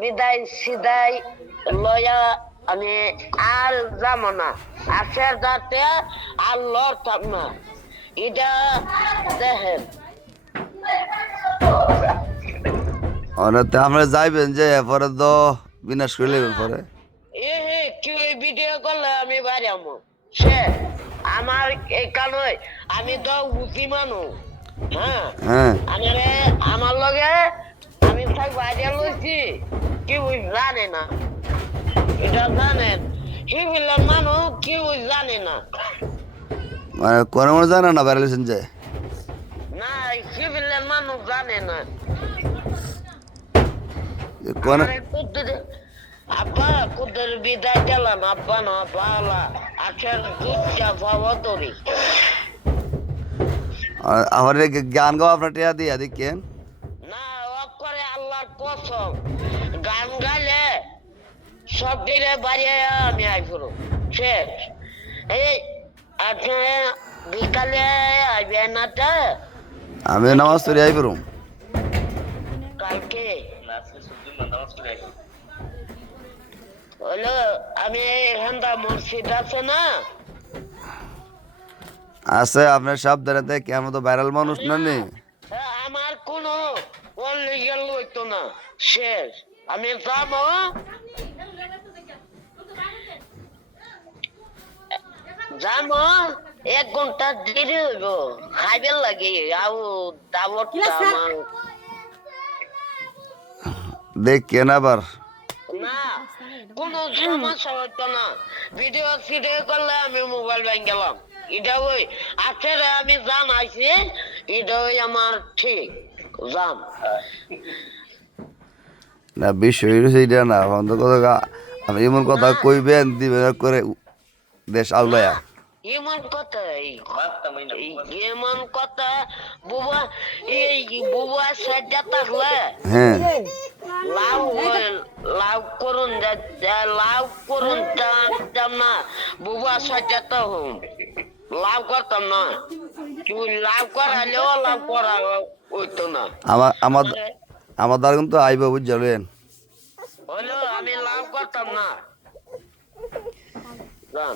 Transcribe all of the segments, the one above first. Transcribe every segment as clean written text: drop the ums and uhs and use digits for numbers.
বিদায় সিদায় লয়া আমি আর যাবো না আসার যাতে আর লড়তাম না এটা দেখেন অনেক আমরা যাইবেন যে পরে তো বিনাশ করে নেবেন পরে কি ভিডিও করলে আমি বাড়ি আমো সে আমার এই কারণে আমি তো বুঝি মানুষ হ্যাঁ হ্যাঁ আমার লগে আমি তাই বাইরে লইছি কি জানে না এটা জানেন কি বললাম মানুষ কি জানে না মানে কোনো মনে জানে না বেড়ালেছেন যে না কি বললেন মানুষ জানে না কোন আব্বা কুদের বিদায় গেলাম আব্বা না বালা আখের দুধটা পাওয়া তরি আমার গান গাও আপনার টিয়া দিয়া দেখেন না ও করে আল্লাহর কসম গান গাইলে সব দিনে বাড়িয়ে আমি আইফুরো শেষ এই আপনি বিকালে আইবে নাটা আমি নামাজ পড়ে আই পড়ুম কালকে হলো আমি এখানটা মসজিদ আছে না আছে আপনার সাবধানে দেখে আমি তো ভাইরাল মানুষ না নি আমার কোনো অনলিগাল হইতো না শেষ আমি যাবো যাবো 1 ঘন্টা দেরি হইব খাইবার লাগে আও দাবতটা আমার দেখেন আবার না কোনো সমস্যা হইতো না ভিডিও সিডিও করলে আমি মোবাইল ভেঙে গেলাম এটা ওই আজকে আমি জানাইছি এটা ওই আমার ঠিক জান না বিষয় এটা না বন্ধ কথা আমি এমন কথা কইবেন দিবেন করে দেশ আউলায়া এমন কথা এমন কথা বুবা এই বুবা সাজা থাকলে হ্যাঁ লাভ লাভ করুন লাভ করুন জানতাম না বুবা সাজা তো হুম লাভ করতাম না তুই লাভ করালেও লাভ করা হইতো না আমার আমার আমার দ্বার কিন্তু আইব বুঝলেন হলো আমি লাভ করতাম না জান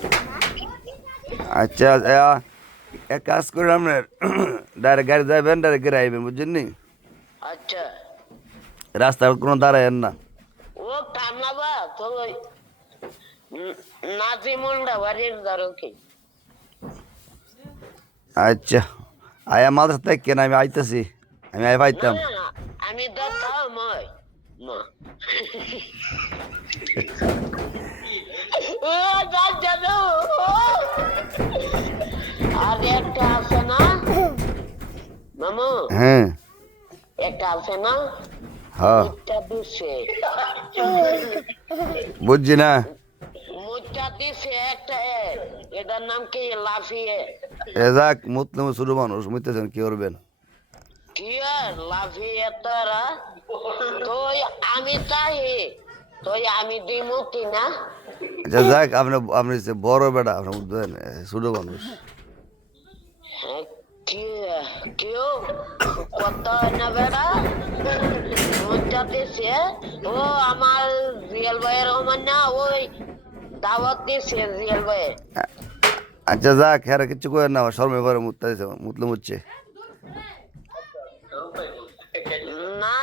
আচ্ছা এক কাজ করে আপনার ডাইরেক্ট গাড়ি যাবেন ডাইরেক্ট গাড়ি আইবেন বুঝছেন নি আচ্ছা রাস্তার কোনো দাঁড়ায়েন না ও ঠান্ডা বা তো নাজিমুন্ডা বাড়ির ধরো কি আচ্ছা আয়া মাদ্রাসা থেকে আমি আইতেছি আমি আই পাইতাম না আমি দেখাও মই না ও যা জানো আর একটা আছে না মামু হ্যাঁ একটা আছে না হ্যাঁ মুচা দিছে বুঝছি না মুচা দিছে একটা এটার নাম কি লাফিয়ে এ যাক মুতলে শুরু মানুষ মুইতেছেন কি করবেন কি আর লাফিয়ে তারা তো আমি চাই তো আমি দিমু কিনা আচ্ছা যাক আপনি আপনি যে বড় বেটা আপনি বুঝবেন শুরু মানুষ কেউ কত না বেড়া দিছে ও আমার রিয়েল ভাইয়ের রহমান না ওই দাওয়াত দিছে রিয়েল ভাইয়ের আচ্ছা যাক হ্যাঁ কিছু করেন না শর্মে পরে মুততে মুতলে মুচ্ছে না